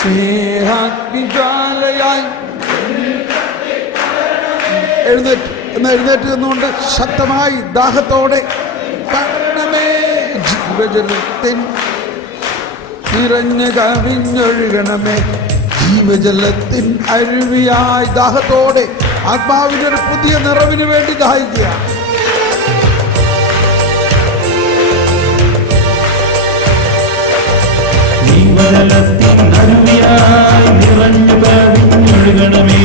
സ്നേഹാഗ്നിജ്വാലയായി എഴുന്നേറ്റ് നിന്നുകൊണ്ട് ശക്തമായി ദാഹത്തോടെ പടരണമേ. ജീവജലത്തിൻ നിറഞ്ഞു കവിഞ്ഞൊഴുകണമേ. ജീവജലത്തിൻ അരുവിയായി ദാഹത്തോടെ ആത്മാവിന്റെ ഒരു പുതിയ നിറവിന് വേണ്ടി ദാഹിക്കുക. ജീവജലത്തിൻ അരുവിയായി നിറഞ്ഞു കവിഞ്ഞൊഴുകണമേ.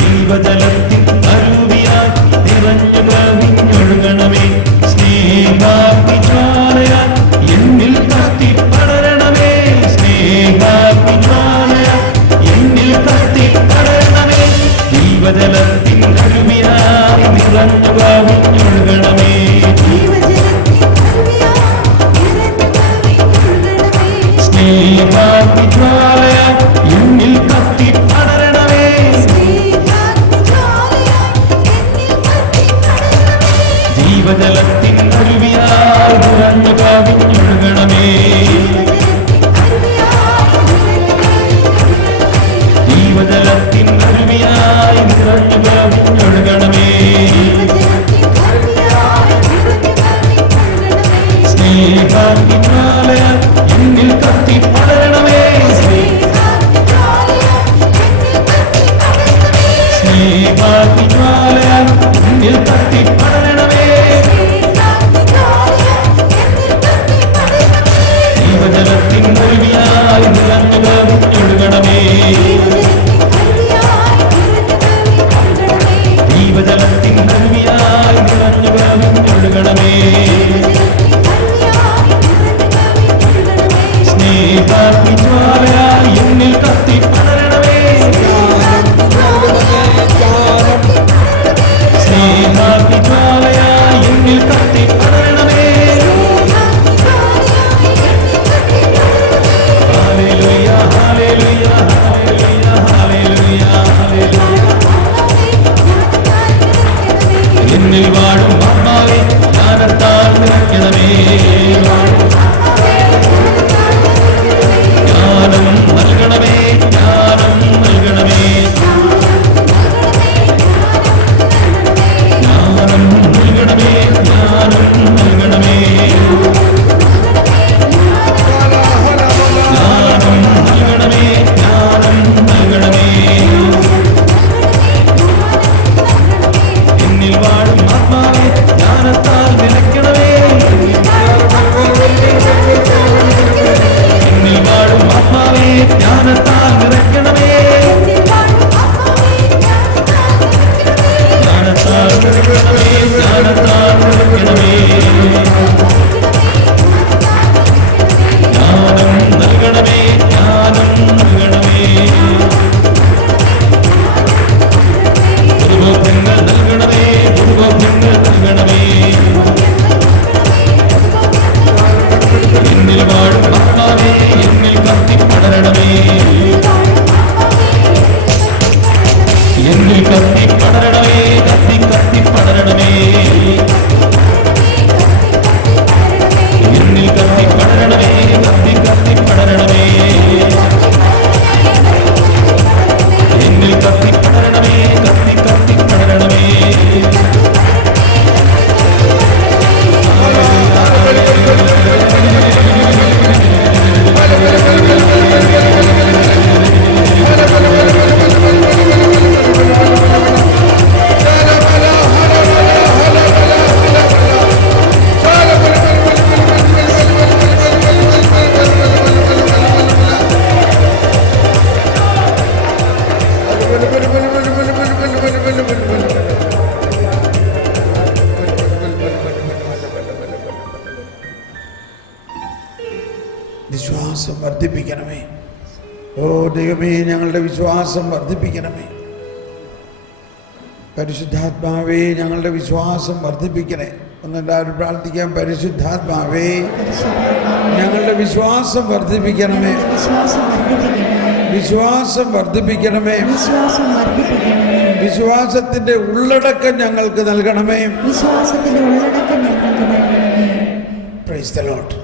ജീവജലത്തിൻ അരുവിയായി നിറഞ്ഞു കവിഞ്ഞൊഴുകണമേ. സ്നേഹാഗ്നിജ്വാലയായി എന്നിൽ കത്തിപ്പടരണമേ. സ്നേഹാഗ്നിജ്വാലയായി എന്നിൽ കത്തിപ്പടരണമേ. ജീവജലത്തിൻ അരുവിയായി നിറഞ്ഞു കവിഞ്ഞൊഴുകണമേ. സ്നേഹാഗ്നിജ്വാലയായി എന്നിൽ കത്തിപ്പടരണമേ. ജീവജലത്തിൻ അരുവിയായി നിറഞ്ഞു കവിഞ്ഞൊഴുകണമേ. ജീവജലത്തിൻ അരുവിയായി നിറഞ്ഞു കവിഞ്ഞൊഴുകണമേ. സ്നേഹാഗ്നിജ്വാലയായി എന്നിൽ കത്തിപ്പടരണമേ. സ്നേഹാഗ്നിജ്വാലയായി എന്നിൽ കത്തിപ്പടരണമേ. ജീവജലത്തിൻ അരുവിയായി നിറഞ്ഞു കവിഞ്ഞൊഴുകണമേ. ജീവജലത്തിൻ അരുവിയായി നിറഞ്ഞു കവിഞ്ഞൊഴുകണമേ. സ്നേഹാഗ്നിജ്വാലയായി എന്നിൽ കത്തിപ്പടരണമേ. സ്നേഹാഗ്നിജ്വാലയായി എന്നിൽ കത്തിപ്പടരണമേ. Hallelujah hallelujah hallelujah hallelujah hallelujah. എന്നിൽ വാഴും ആത്മാവേ ജ്ഞാനത്താൽ നിറയ്ക്കണമേ. ജ്ഞാനം നൽകണമേ. ജ്ഞാനം നൽകണമേ. ജ്ഞാനം നൽകണമേ. ജ്ഞാനം നൽകണമേ. ജ്ഞാനം നൽകണമേ. ജ്ഞാനം നൽകണമേ. എന്നിൽ വാഴും ആത്മാവേ ജ്ഞാനത്താൽ നിറയ്ക്കണമേ. എന്നിൽ വാഴും ആത്മാവേ ജ്ഞാനത്താൽ നിറയ്ക്കണമേ. ജ്ഞാനത്താൽ നിറയ്ക്കണമേ. ജ്ഞാനത്താൽ നിറയ്ക്കണമേ. ജ്ഞാനം നൽകണമേ. ജ്ഞാനം നൽകണമേ. ദുർബോധ്യങ്ങൾ നൽകണമേ. ദുർബോധ്യങ്ങൾ നൽകണമേ. എന്നിൽ വാഴും ആത്മാവേ എന്നിൽ കത്തിപ്പടരണമേ. എന്നിൽ കത്തിപ്പടരണമേ. കത്തിപ്പടരണമേ. എന്നിൽ കത്തിപ്പടരണമേ. കത്തിപ്പടരണമേ. എന്നിൽ കത്തിപ്പടരണമേ. കത്തിപ്പടരണമേ. വിശ്വാസം വർദ്ധിപ്പിക്കണമേ. ഓ ദൈവമേ, ഞങ്ങളുടെ വിശ്വാസം വർദ്ധിപ്പിക്കണമേ. പരിശുദ്ധാത്മാവേ, ഞങ്ങളുടെ വിശ്വാസം വർദ്ധിപ്പിക്കണേ. ഒന്നെല്ലാവരും പ്രാർത്ഥിക്കാം. പരിശുദ്ധാത്മാവേ, ഞങ്ങളുടെ വിശ്വാസം വർദ്ധിപ്പിക്കണമേ. വിശ്വാസം വർദ്ധിപ്പിക്കണമേ. വിശ്വാസത്തിന്റെ ഉള്ളടക്കം ഞങ്ങൾക്ക് നൽകണമേ. Praise the lord.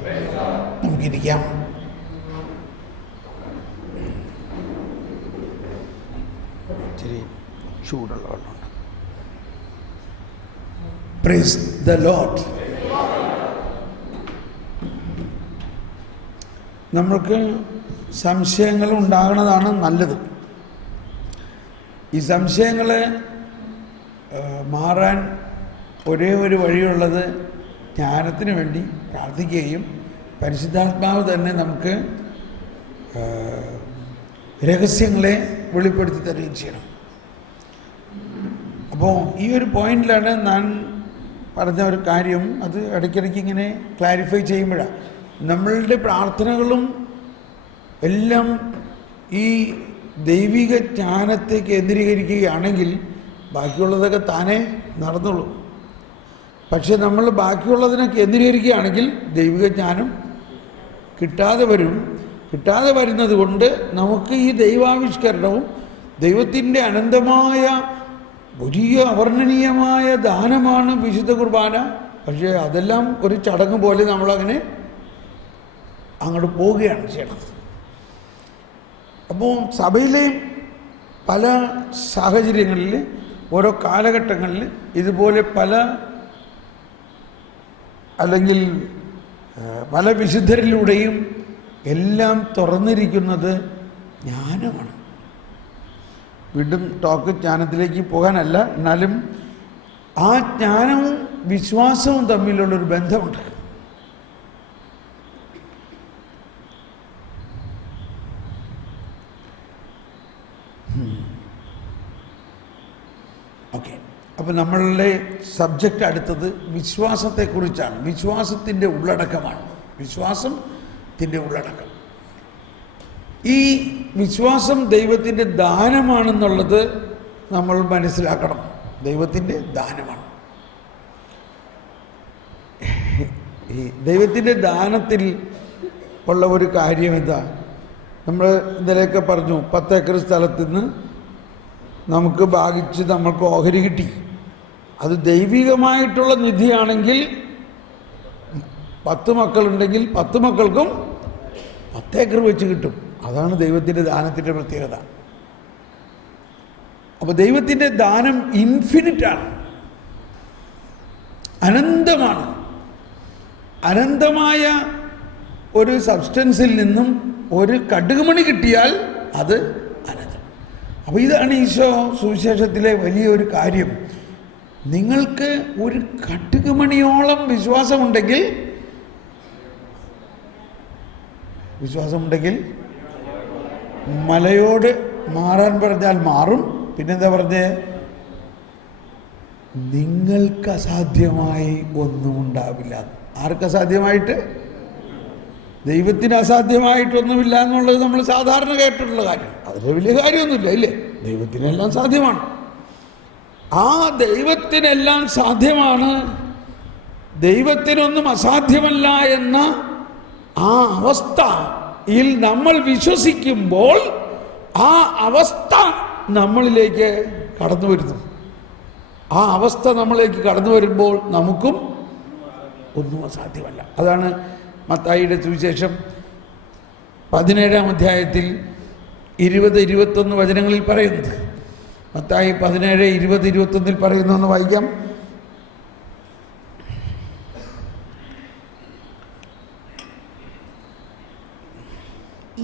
നമുക്കിരിക്കാം. ഇച്ചിരി ചൂടുള്ള വെള്ളമുണ്ട്. Praise the lord. നമ്മൾക്ക് സംശയങ്ങൾ ഉണ്ടാകുന്നതാണ് നല്ലത്. ഈ സംശയങ്ങൾ മാറാൻ ഒരേ ഒരു വഴിയുള്ളത് ജ്ഞാനത്തിന് വേണ്ടി പ്രാർത്ഥിക്കുകയും പരിശുദ്ധാത്മാവ് തന്നെ നമുക്ക് രഹസ്യങ്ങളെ വെളിപ്പെടുത്തി തരികയും ചെയ്യണം. അപ്പോൾ ഈ ഒരു പോയിന്റിലാണ് ഞാൻ പറഞ്ഞ ഒരു കാര്യം, അത് ഇടയ്ക്കിടയ്ക്ക് ഇങ്ങനെ ക്ലാരിഫൈ ചെയ്യുമ്പോഴാണ് നമ്മളുടെ പ്രാർത്ഥനകളും എല്ലാം ഈ ദൈവിക ജ്ഞാനത്തെ കേന്ദ്രീകരിക്കുകയാണെങ്കിൽ ബാക്കിയുള്ളതൊക്കെ താനേ നടന്നുള്ളൂ. പക്ഷെ നമ്മൾ ബാക്കിയുള്ളതിനെ കേന്ദ്രീകരിക്കുകയാണെങ്കിൽ ദൈവിക ജ്ഞാനം കിട്ടാതെ വരും. കിട്ടാതെ വരുന്നത് കൊണ്ട് നമുക്ക് ഈ ദൈവാവിഷ്കരണവും ദൈവത്തിൻ്റെ അനന്തമായ വലിയ അവർണ്ണനീയമായ ദാനമാണ് വിശുദ്ധ കുർബാന. പക്ഷേ അതെല്ലാം ഒരു ചടങ്ങ് പോലെ നമ്മളങ്ങനെ അങ്ങോട്ട് പോവുകയാണ് ചെയ്യണത്. അപ്പോൾ സഭയിലെ പല സാഹചര്യങ്ങളിൽ ഓരോ കാലഘട്ടങ്ങളിൽ ഇതുപോലെ അല്ലെങ്കിൽ പല വിശുദ്ധരിലൂടെയും എല്ലാം തുറന്നിരിക്കുന്നത് ജ്ഞാനമാണ്. വീണ്ടും ടോക്ക് ജ്ഞാനത്തിലേക്ക് പോകാനല്ല, എന്നാലും ആ ജ്ഞാനവും വിശ്വാസവും തമ്മിലുള്ളൊരു ബന്ധമുണ്ട്. ഓക്കെ, അപ്പോൾ നമ്മളുടെ സബ്ജക്റ്റ് അടുത്തത് വിശ്വാസത്തെക്കുറിച്ചാണ്. വിശ്വാസത്തിൻ്റെ ഉള്ളടക്കമാണ്. വിശ്വാസത്തിൻ്റെ ഉള്ളടക്കം. ഈ വിശ്വാസം ദൈവത്തിൻ്റെ ദാനമാണെന്നുള്ളത് നമ്മൾ മനസ്സിലാക്കണം. ദൈവത്തിൻ്റെ ദാനമാണ്. ഈ ദൈവത്തിൻ്റെ ദാനത്തിൽ ഉള്ള ഒരു കാര്യം എന്താ? നമ്മൾ ഇന്നലെയൊക്കെ പറഞ്ഞു, 10 ഏക്കർ സ്ഥലത്ത് നിന്ന് നമുക്ക് ഭാഗിച്ച് നമ്മൾക്ക് ഓഹരി കിട്ടി. അത് ദൈവികമായിട്ടുള്ള നിധിയാണെങ്കിൽ 10 മക്കളുണ്ടെങ്കിൽ 10 മക്കൾക്കും 10 ഏക്കർ വെച്ച് കിട്ടും. അതാണ് ദൈവത്തിൻ്റെ ദാനത്തിൻ്റെ പ്രത്യേകത. അപ്പോൾ ദൈവത്തിൻ്റെ ദാനം ഇൻഫിനിറ്റാണ്, അനന്തമാണ്. അനന്തമായ ഒരു സബ്സ്റ്റൻസിൽ നിന്നും ഒരു കടുകുമണി കിട്ടിയാൽ അത് അനന്തം. അപ്പോൾ ഇതാണ് ഈശോ സുവിശേഷത്തിലെ വലിയൊരു കാര്യം. നിങ്ങൾക്ക് ഒരു കടുകുമണിയോളം വിശ്വാസമുണ്ടെങ്കിൽ മലയോട് മാറാൻ പറഞ്ഞാൽ മാറും. പിന്നെന്താ പറഞ്ഞേ? നിങ്ങൾക്ക് അസാധ്യമായി ഒന്നും ഉണ്ടാവില്ല. ആർക്ക് അസാധ്യമായിട്ട്? ദൈവത്തിന് അസാധ്യമായിട്ടൊന്നുമില്ല എന്നുള്ളത് നമ്മൾ സാധാരണ കേട്ടിട്ടുള്ള കാര്യം. അതിൽ വലിയ കാര്യമൊന്നുമില്ല, ഇല്ലേ? ദൈവത്തിനെല്ലാം സാധ്യമാണ്. ആ ദൈവത്തിനെല്ലാം സാധ്യമാണ്, ദൈവത്തിനൊന്നും അസാധ്യമല്ല എന്ന ആ അവസ്ഥയിൽ നമ്മൾ വിശ്വസിക്കുമ്പോൾ ആ അവസ്ഥ നമ്മളിലേക്ക് കടന്നു വരുന്നു. ആ അവസ്ഥ നമ്മളിലേക്ക് കടന്നു വരുമ്പോൾ നമുക്കും ഒന്നും അസാധ്യമല്ല. അതാണ് മത്തായിയുടെ സുവിശേഷം 17-ാം അധ്യായത്തിൽ 20-21 വചനങ്ങളിൽ പറയുന്നത്. മത്തായി 17-20-21 പറയുന്നതെന്ന് വായിക്കാം.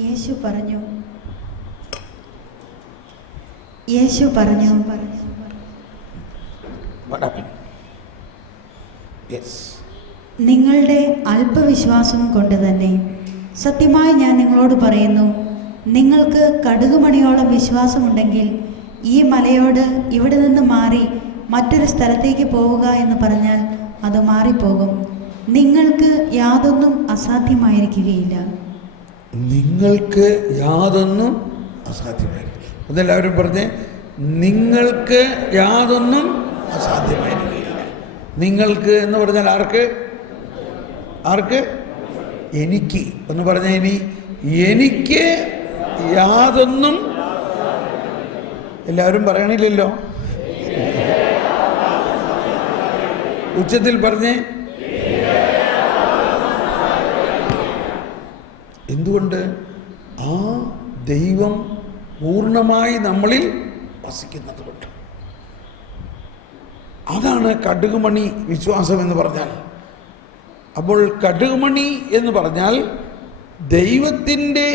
യേശു പറഞ്ഞു നിങ്ങളുടെ അല്പവിശ്വാസം കൊണ്ട് തന്നെ സത്യമായി ഞാൻ നിങ്ങളോട് പറയുന്നു, നിങ്ങൾക്ക് കടുകുമണിയോളം വിശ്വാസമുണ്ടെങ്കിൽ ഈ മലയോട് ഇവിടെ നിന്ന് മാറി മറ്റൊരു സ്ഥലത്തേക്ക് പോവുക എന്ന് പറഞ്ഞാൽ അത് മാറിപ്പോകും. നിങ്ങൾക്ക് യാതൊന്നും അസാധ്യമായിരിക്കുകയില്ല. നിങ്ങൾക്ക് യാതൊന്നും അസാധ്യമായിരിക്കും. അതെല്ലാവരും പറഞ്ഞേ, നിങ്ങൾക്ക് യാതൊന്നും അസാധ്യമായിരിക്കില്ല. നിങ്ങൾക്ക് എന്ന് പറഞ്ഞാൽ ആർക്ക്? എനിക്ക് എന്ന് പറഞ്ഞാൽ എനിക്ക് യാതൊന്നും. എല്ലാവരും പറയണില്ലല്ലോ, ഉച്ചത്തിൽ പറഞ്ഞേ. എന്തുകൊണ്ട്? ആ ദൈവം പൂർണ്ണമായി നമ്മളിൽ വസിക്കുന്നത് കൊണ്ട്. അതാണ് കടുകുമണി വിശ്വാസം എന്ന് പറഞ്ഞാൽ. അപ്പോൾ കടുകുമണി എന്ന് പറഞ്ഞാൽ ദൈവത്തിൻ്റെ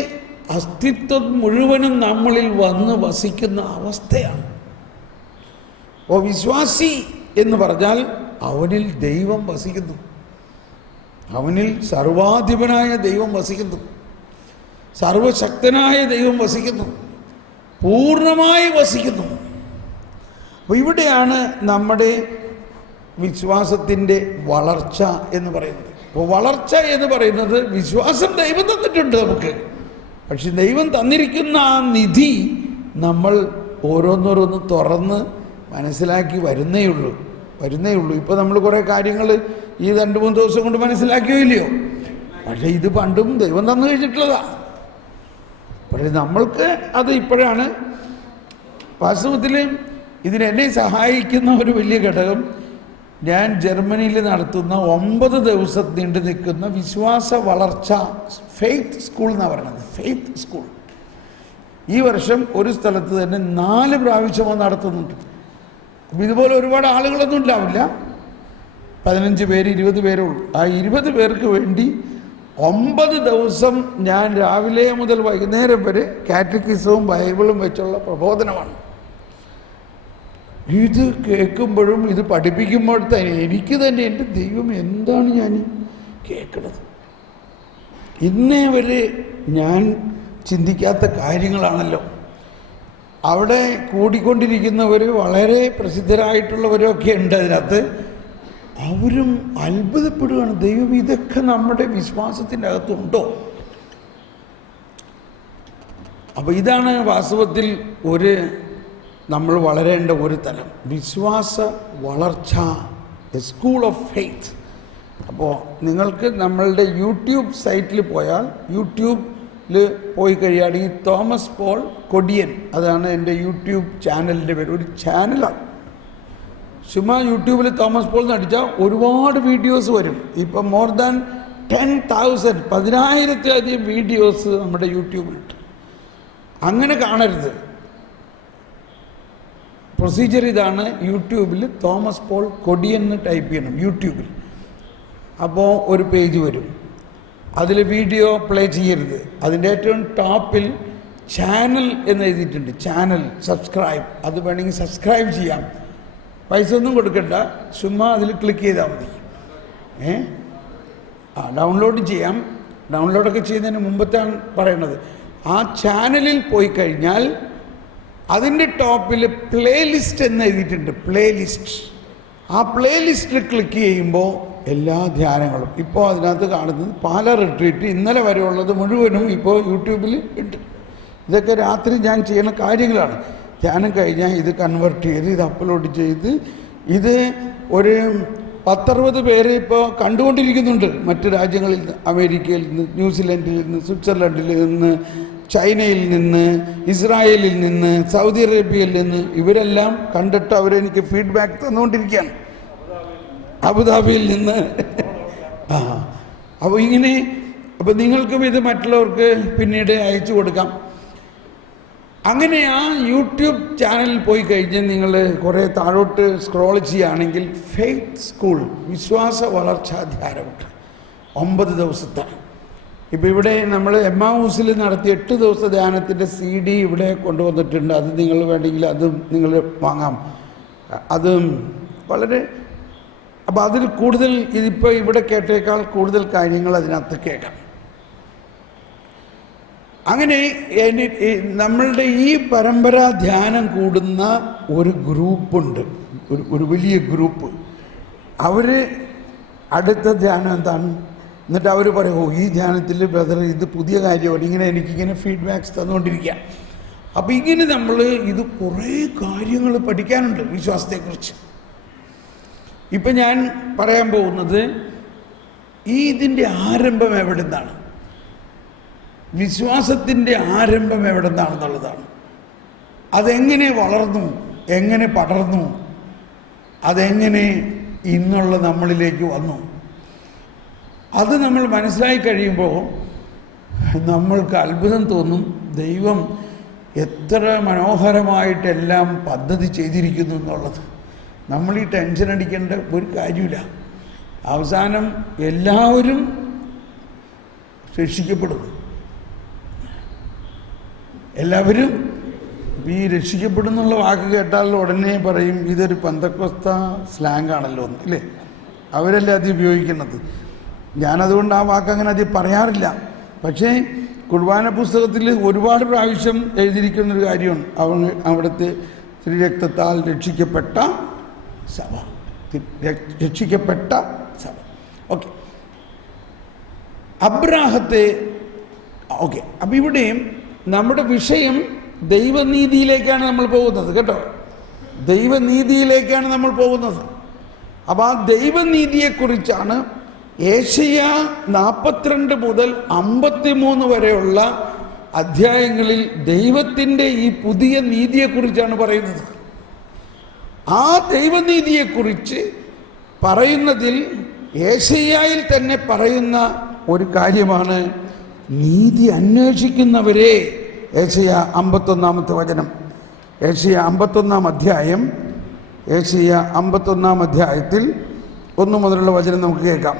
അസ്തിത്വം മുഴുവനും നമ്മളിൽ വന്ന് വസിക്കുന്ന അവസ്ഥയാണ്. അപ്പോൾ വിശ്വാസി എന്ന് പറഞ്ഞാൽ അവനിൽ ദൈവം വസിക്കുന്നു, അവനിൽ സർവാധിപനായ ദൈവം വസിക്കുന്നു, സർവശക്തനായ ദൈവം വസിക്കുന്നു, പൂർണ്ണമായി വസിക്കുന്നു. അപ്പോൾ ഇവിടെയാണ് നമ്മുടെ വിശ്വാസത്തിൻ്റെ വളർച്ച എന്ന് പറയുന്നത്. അപ്പോൾ വളർച്ച എന്ന് പറയുന്നത് വിശ്വാസം ദൈവം തന്നിട്ടുണ്ട് നമുക്ക്, പക്ഷെ ദൈവം തന്നിരിക്കുന്ന ആ നിധി നമ്മൾ ഓരോന്നോരോന്ന് തുറന്ന് മനസ്സിലാക്കി വരുന്നേ ഉള്ളൂ. ഇപ്പോൾ നമ്മൾ കുറേ കാര്യങ്ങൾ ഈ 2-3 ദിവസം കൊണ്ട് മനസ്സിലാക്കിയോ ഇല്ലയോ? പക്ഷേ ഇത് പണ്ടും ദൈവം തന്നു കഴിഞ്ഞിട്ടുള്ളതാണ്. പക്ഷേ നമ്മൾക്ക് അത് ഇപ്പോഴാണ്. വാസ്തവത്തിൽ ഇതിനെന്നെ സഹായിക്കുന്ന ഒരു വലിയ ഘടകം, ഞാൻ ജർമ്മനിയിൽ നടത്തുന്ന 9 ദിവസം നീണ്ടു നിൽക്കുന്ന വിശ്വാസ വളർച്ച ഫെയ്ത്ത് സ്കൂൾ എന്നാണ് പറയുന്നത്. ഫെയ്ത്ത് സ്കൂൾ ഈ വർഷം ഒരു സ്ഥലത്ത് തന്നെ 4 പ്രാവശ്യം നടത്തുന്നുണ്ട്. അപ്പം ഇതുപോലെ ഒരുപാട് ആളുകളൊന്നും ഉണ്ടാവില്ല, 15 പേര് 20 പേരേ ഉള്ളൂ. ആ 20 പേർക്ക് വേണ്ടി 9 ദിവസം ഞാൻ രാവിലെ മുതൽ വൈകുന്നേരം വരെ കാറ്റക്കിസവും ബൈബിളും വെച്ചുള്ള പ്രബോധനമാണ്. ഇത് കേൾക്കുമ്പോഴും ഇത് പഠിപ്പിക്കുമ്പോൾ തന്നെ എനിക്ക് തന്നെ എൻ്റെ ദൈവം എന്താണ് ഞാൻ കേൾക്കുന്നത്, ഇന്നേ വരെ ഞാൻ ചിന്തിക്കാത്ത കാര്യങ്ങളാണല്ലോ. അവിടെ കൂടിക്കൊണ്ടിരിക്കുന്നവർ വളരെ പ്രസിദ്ധരായിട്ടുള്ളവരൊക്കെ ഉണ്ട് അതിനകത്ത്. അവരും അത്ഭുതപ്പെടുകയാണ്, ദൈവം ഇതൊക്കെ നമ്മുടെ വിശ്വാസത്തിൻ്റെ അകത്തുണ്ടോ? അപ്പോൾ ഇതാണ് വാസ്തവത്തിൽ നമ്മൾ വളരേണ്ട ഒരു തലം, വിശ്വാസ വളർച്ച, എ സ്കൂൾ ഓഫ് ഫെയ്ത്ത്. അപ്പോൾ നിങ്ങൾക്ക് നമ്മളുടെ യൂട്യൂബ് സൈറ്റിൽ പോയാൽ, യൂട്യൂബിൽ പോയി കഴിയുകയാണെങ്കിൽ തോമസ് പോൾ കൊടിയൻ, അതാണ് എൻ്റെ യൂട്യൂബ് ചാനലിൻ്റെ പേര്. ഒരു ചാനലാണ്, ചുമ്മാ യൂട്യൂബിൽ തോമസ് പോൾ എന്ന് അടിച്ചാൽ ഒരുപാട് വീഡിയോസ് വരും. ഇപ്പം മോർ ദാൻ 10,000 10,000-ലധികം വീഡിയോസ് നമ്മുടെ യൂട്യൂബിലുണ്ട്. അങ്ങനെ കാണരുത്. പ്രൊസീജിയർ ഇതാണ്, യൂട്യൂബിൽ തോമസ് പോൾ കൊടിയൻ എന്ന് ടൈപ്പ് ചെയ്യണം യൂട്യൂബിൽ. അപ്പോൾ ഒരു പേജ് വരും, അതിൽ വീഡിയോ പ്ലേ ചെയ്യരുത്. അതിൻ്റെ ഏറ്റവും ടോപ്പിൽ ചാനൽ എന്ന് എഴുതിയിട്ടുണ്ട്, ചാനൽ സബ്സ്ക്രൈബ്. അത് വേണമെങ്കിൽ സബ്സ്ക്രൈബ് ചെയ്യാം, പൈസ ഒന്നും കൊടുക്കണ്ട, ചുമ്മാ അതിൽ ക്ലിക്ക് ചെയ്താൽ മതി. ഡൗൺലോഡ് ചെയ്യാം. ഡൗൺലോഡൊക്കെ ചെയ്യുന്നതിന് മുമ്പത്താണ് പറയണത്. ആ ചാനലിൽ പോയി കഴിഞ്ഞാൽ അതിൻ്റെ ടോപ്പിൽ പ്ലേലിസ്റ്റ് എന്ന് എഴുതിയിട്ടുണ്ട്, പ്ലേലിസ്റ്റ്. ആ പ്ലേലിസ്റ്റിൽ ക്ലിക്ക് ചെയ്യുമ്പോൾ എല്ലാ ധ്യാനങ്ങളും ഇപ്പോൾ അതിനകത്ത് കാണുന്നത് പാല റിട്രീറ്റ് ഇന്നലെ വരെ ഉള്ളത് മുഴുവനും ഇപ്പോൾ യൂട്യൂബിൽ ഉണ്ട്. ഇതൊക്കെ രാത്രി ഞാൻ ചെയ്യുന്ന കാര്യങ്ങളാണ്. ധ്യാനം കഴിഞ്ഞാൽ ഇത് കൺവേർട്ട് ചെയ്ത് ഇത് അപ്ലോഡ് ചെയ്ത് ഇത് ഒരു 10-60 പേര് ഇപ്പോൾ കണ്ടുകൊണ്ടിരിക്കുന്നുണ്ട്. മറ്റ് രാജ്യങ്ങളിൽ നിന്ന്, അമേരിക്കയിൽ നിന്ന്, ന്യൂസിലൻഡിൽ നിന്ന്, സ്വിറ്റ്സർലൻഡിൽ നിന്ന്, ചൈനയിൽ നിന്ന്, ഇസ്രായേലിൽ നിന്ന്, സൗദി അറേബ്യയിൽ നിന്ന്, ഇവരെല്ലാം കണ്ടിട്ട് അവരെനിക്ക് ഫീഡ്ബാക്ക് തന്നുകൊണ്ടിരിക്കുകയാണ്. അബുദാബിയിൽ നിന്ന്. അപ്പോൾ ഇങ്ങനെ, അപ്പോൾ നിങ്ങൾക്കും ഇത് മറ്റുള്ളവർക്ക് പിന്നീട് അയച്ചു കൊടുക്കാം. അങ്ങനെ ആ യൂട്യൂബ് ചാനലിൽ പോയി കഴിഞ്ഞ് നിങ്ങൾ കുറേ താഴോട്ട് സ്ക്രോൾ ചെയ്യുകയാണെങ്കിൽ ഫെയ്ത്ത് സ്കൂൾ, വിശ്വാസ വളർച്ചാ ധ്യാനമുണ്ട് 9 ദിവസത്തെ. ഇപ്പോൾ ഇവിടെ നമ്മൾ എമ്മാവൂസിൽ നടത്തിയ 8 ദിവസത്തെ ധ്യാനത്തിൻ്റെ CD ഇവിടെ കൊണ്ടുവന്നിട്ടുണ്ട്. അത് നിങ്ങൾ വേണമെങ്കിൽ അതും നിങ്ങൾ വാങ്ങാം. അതും വളരെ, അപ്പോൾ അതിൽ കൂടുതൽ ഇതിപ്പോൾ ഇവിടെ കേട്ടേക്കാൾ കൂടുതൽ കാര്യങ്ങൾ അതിനകത്ത് കേൾക്കാം. അങ്ങനെ നമ്മളുടെ ഈ പരമ്പരാ ധ്യാനം കൂടുന്ന ഒരു ഗ്രൂപ്പുണ്ട്, ഒരു വലിയ ഗ്രൂപ്പ്. അവർ അടുത്ത ധ്യാനം എന്താണ്, എന്നിട്ട് അവർ പറയും, ഓ ഈ ധ്യാനത്തിൽ ബ്രദർ ഇത് പുതിയ കാര്യമാണ്, ഇങ്ങനെ എനിക്കിങ്ങനെ ഫീഡ്ബാക്ക്സ് തന്നുകൊണ്ടിരിക്കുക. അപ്പോൾ ഇങ്ങനെ നമ്മൾ ഇത് കുറേ കാര്യങ്ങൾ പഠിക്കാനുണ്ട് വിശ്വാസത്തെക്കുറിച്ച്. ഇപ്പം ഞാൻ പറയാൻ പോകുന്നത് ഇതിൻ്റെ ആരംഭം എവിടെ നിന്നാണ്, വിശ്വാസത്തിൻ്റെ ആരംഭം എവിടെ നിന്നാണെന്നുള്ളതാണ്. അതെങ്ങനെ വളർന്നു, എങ്ങനെ പടർന്നു, അതെങ്ങനെ ഇന്നുള്ള നമ്മളിലേക്ക് വന്നു, അത് നമ്മൾ മനസ്സിലാക്കി കഴിയുമ്പോൾ നമ്മൾക്ക് അത്ഭുതം തോന്നും. ദൈവം എത്ര മനോഹരമായിട്ടെല്ലാം പദ്ധതി ചെയ്തിരിക്കുന്നു എന്നുള്ളത്. നമ്മൾ ഈ ടെൻഷൻ അടിക്കേണ്ട ഒരു കാര്യമില്ല. അവസാനം എല്ലാവരും രക്ഷിക്കപ്പെടും. എല്ലാവരും ഈ രക്ഷിക്കപ്പെടുന്നുള്ള വാക്ക് കേട്ടാൽ ഉടനെ പറയും ഇതൊരു പെന്തക്കോസ്ത സ്ലാങ് ആണല്ലോ എന്ന്, ഇല്ലേ? അവരല്ലേ അത് ഉപയോഗിക്കുന്നത്. ഞാനതുകൊണ്ട് ആ വാക്ക് അങ്ങനെ അധികം പറയാറില്ല. പക്ഷേ കുർബാന പുസ്തകത്തിൽ ഒരുപാട് പ്രാവശ്യം എഴുതിയിരിക്കുന്നൊരു കാര്യമാണ് അവിടുത്തെ തിരുരക്തത്താൽ രക്ഷിക്കപ്പെട്ട സഭ, രക്ഷിക്കപ്പെട്ട സഭ. ഓക്കെ, അബ്രാഹത്തെ ഓക്കെ. അപ്പം ഇവിടെയും നമ്മുടെ വിഷയം ദൈവനീതിയിലേക്കാണ് നമ്മൾ പോകുന്നത് കേട്ടോ. ദൈവനീതിയിലേക്കാണ് നമ്മൾ പോകുന്നത്. അപ്പോൾ ആ ദൈവനീതിയെക്കുറിച്ചാണ് യേശയ്യാ 42 മുതൽ 53 വരെയുള്ള അധ്യായങ്ങളിൽ ദൈവത്തിൻ്റെ ഈ പുതിയ നീതിയെക്കുറിച്ചാണ് പറയുന്നത്. ആ ദൈവനീതിയെക്കുറിച്ച് പറയുന്നതിൽ യേശയ്യായിൽ തന്നെ പറയുന്ന ഒരു കാര്യമാണ് നീതി അന്വേഷിക്കുന്നവരെ. യേശയ്യാ 51 വചനം, യേശയ്യാ 51 അധ്യായം, യേശയ്യാ 51 അധ്യായത്തിൽ 1 മുതലുള്ള വചനം നമുക്ക് കേൾക്കാം.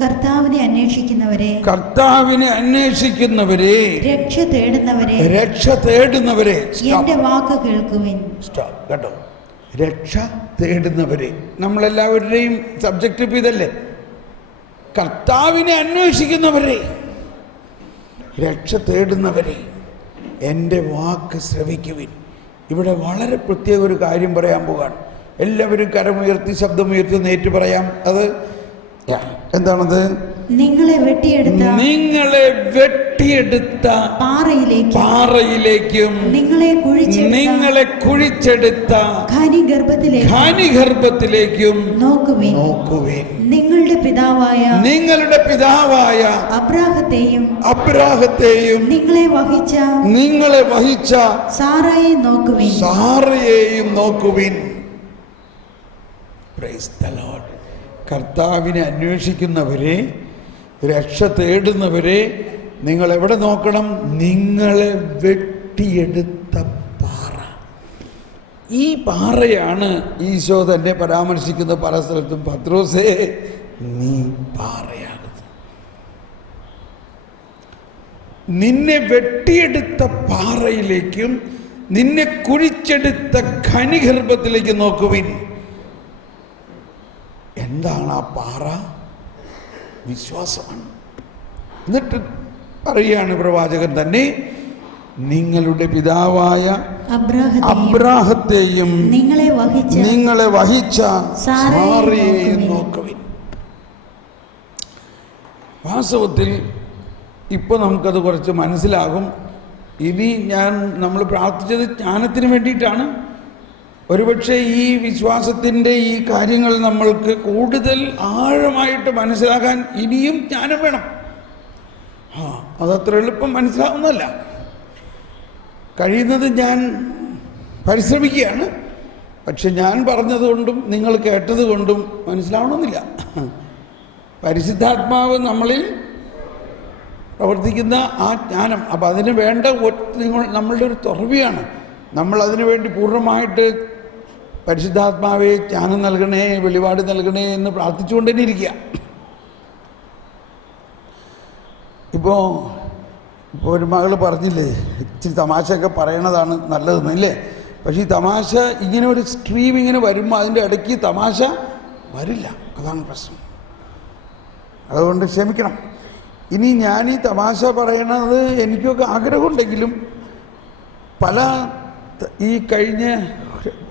കർത്താവിനെ അന്വേഷിക്കുന്നവരെ, കർത്താവിനെ അന്വേഷിക്കുന്നവരെ, രക്ഷ തേടുന്നവരെ, രക്ഷ തേടുന്നവരെ, എന്റെ വാക്ക് കേൾക്കുവിൻ. കേട്ടോ, രക്ഷ തേടുന്നവരെ. നമ്മളെല്ലാവരുടെയും സബ്ജക്റ്റ് ഇപ്പം ഇതല്ലേ, കർത്താവിനെ അന്വേഷിക്കുന്നവരെ, രക്ഷ തേടുന്നവരെ, എൻ്റെ വാക്ക് ശ്രവിക്കുവിൻ. ഇവിടെ വളരെ പ്രത്യേക ഒരു കാര്യം പറയാൻ പോകാണ്. എല്ലാവരും കരമുയർത്തി ശബ്ദമുയർത്തി നേറ്റു പറയാം. അത് എന്താണത്? നിങ്ങളെ വെട്ടിയെടുത്ത പാറയിലേക്കും നിങ്ങളെ കുഴിച്ചെടുത്ത ഖനിഗർഭത്തിലേക്കും നോക്കുവിൻ. നിങ്ങളുടെ പിതാവായ അബ്രാഹത്തെയും നിങ്ങളെ വഹിച്ച സാറയെയും നോക്കുവിൻ. Price the Lord. കർത്താവിനെ അന്വേഷിക്കുന്നവരെ, രക്ഷ തേടുന്നവരെ നിങ്ങൾ എവിടെ നോക്കണം? നിങ്ങളെ വെട്ടിയെടുത്ത പാറ. ഈ പാറയാണ് ഈശോ തന്നെ പരാമർശിക്കുന്ന പല സ്ഥലത്തും. പത്രോസേ, നീ പാറയാകുന്നു. നിന്നെ വെട്ടിയെടുത്ത പാറയിലേക്കും നിന്നെ കുഴിച്ചെടുത്ത ഖനിഗർഭത്തിലേക്ക് നോക്കുവിൻ. എന്താണ് ആ പാറ? വിശ്വാസമാണ്. എന്നിട്ട് പറയുകയാണ് പ്രവാചകൻ തന്നെ, നിങ്ങളുടെ പിതാവായ അബ്രാഹത്തെയും നിങ്ങളെ വഹിച്ച സാറയെയും നോക്കുവിൻ. വാസ്തവത്തിൽ ഇപ്പോൾ നമുക്കത് കുറച്ച് മനസ്സിലാകും. ഇനി നമ്മൾ പ്രാർത്ഥിച്ചത് ജ്ഞാനത്തിന് വേണ്ടിയിട്ടാണ്. ഒരുപക്ഷെ ഈ വിശ്വാസത്തിൻ്റെ ഈ കാര്യങ്ങൾ നമ്മൾക്ക് കൂടുതൽ ആഴമായിട്ട് മനസ്സിലാക്കാൻ ഇനിയും ജ്ഞാനം വേണം. അതത്ര എളുപ്പം മനസ്സിലാവുന്നതല്ല. കഴിയുന്നത് ഞാൻ പരിശ്രമിക്കുകയാണ്. പക്ഷെ ഞാൻ പറഞ്ഞതുകൊണ്ടും നിങ്ങൾ കേട്ടതുകൊണ്ടും മനസ്സിലാവണമെന്നില്ല. പരിശുദ്ധാത്മാവ് നമ്മളിൽ പ്രവർത്തിക്കുന്ന ആ ജ്ഞാനം, അപ്പം അതിന് വേണ്ട നമ്മളുടെ ഒരു തുറവിയാണ്. നമ്മൾ അതിനു വേണ്ടി പൂർണ്ണമായിട്ട് പരിശുദ്ധാത്മാവെ ജ്ഞാനം നൽകണേ, വെളിപാട് നൽകണേ എന്ന് പ്രാർത്ഥിച്ചുകൊണ്ട് തന്നെ ഇരിക്കുക. ഇപ്പോൾ ഒരു മകൾ പറഞ്ഞില്ലേ, ഇച്ചിരി തമാശയൊക്കെ പറയണതാണ് നല്ലതെന്ന്, ഇല്ലേ? പക്ഷേ ഈ തമാശ ഇങ്ങനെ ഒരു സ്ട്രീം ഇങ്ങനെ വരുമ്പോൾ അതിൻ്റെ ഇടയ്ക്ക് തമാശ വരില്ല. അതാണ് പ്രശ്നം. അതുകൊണ്ട് ക്ഷമിക്കണം. ഇനി ഞാൻ ഈ തമാശ പറയണത് എനിക്കൊക്കെ ആഗ്രഹമുണ്ടെങ്കിലും ഈ കഴിഞ്ഞ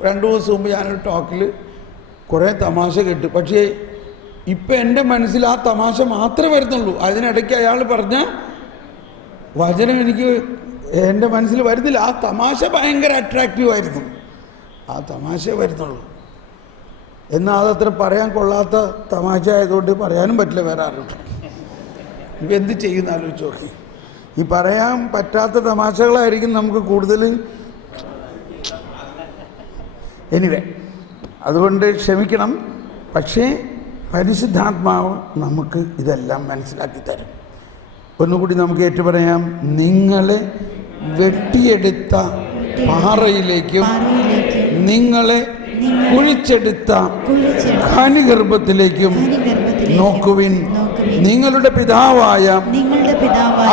2 ദിവസം മുമ്പ് ഞാനൊരു ടോക്കിൽ കുറേ തമാശ കേട്ടു. പക്ഷേ ഇപ്പം എൻ്റെ മനസ്സിൽ ആ തമാശ മാത്രമേ വരുന്നുള്ളൂ. അതിനിടയ്ക്ക് അയാൾ പറഞ്ഞ വചനം എൻ്റെ മനസ്സിൽ വരുന്നില്ല. ആ തമാശ ഭയങ്കര അട്രാക്റ്റീവായിരുന്നു. ആ തമാശ വരുന്നുള്ളൂ. എന്നാൽ അതത്ര പറയാൻ കൊള്ളാത്ത തമാശ ആയതുകൊണ്ട് പറയാനും പറ്റില്ല വേറെ ആരും. ഇപ്പം എന്ത് ചെയ്യുന്ന ആലോചിച്ച് നോക്കി. ഈ പറയാൻ പറ്റാത്ത തമാശകളായിരിക്കും നമുക്ക് കൂടുതൽ. എനിവേ, അതുകൊണ്ട് ക്ഷമിക്കണം. പക്ഷേ പരിശുദ്ധാത്മാവ് നമുക്ക് ഇതെല്ലാം മനസ്സിലാക്കി തരും. ഒന്നുകൂടി നമുക്ക് ഏറ്റുപറയാം. നിങ്ങളെ വെട്ടിയെടുത്ത പാറയിലേക്കും നിങ്ങളെ കുഴിച്ചെടുത്ത ഖനിഗർഭത്തിലേക്കും നോക്കുവിൻ. നിങ്ങളുടെ പിതാവായ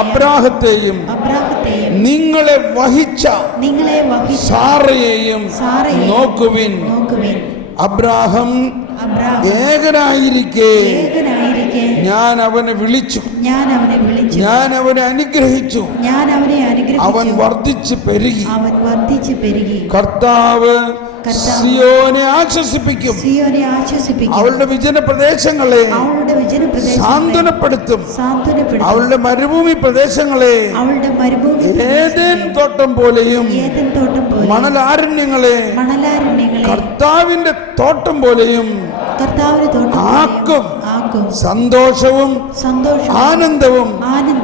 അബ്രാഹത്തെയും നിങ്ങളെ വഹിച്ച സാറയെയും നോക്കുവിൻ. അബ്രാഹം ഏകനായിരിക്കെ ഞാൻ അവനെ വിളിച്ചു, ഞാൻ അവനെ അനുഗ്രഹിച്ചു, അവൻ വർദ്ധിച്ചു പെരുകി. കർത്താവ് സിയോനെ ആശ്വസിപ്പിക്കും, അവളുടെ വിജന പ്രദേശങ്ങളെ സാന്ത്വനപ്പെടുത്തും, അവളുടെ മരുഭൂമി പ്രദേശങ്ങളെ ഏദെൻ തോട്ടം പോലെയും മണലാരണ്യങ്ങളെ കർത്താവിന്റെ തോട്ടം പോലെയും ആക്കും. സന്തോഷവും ആനന്ദവും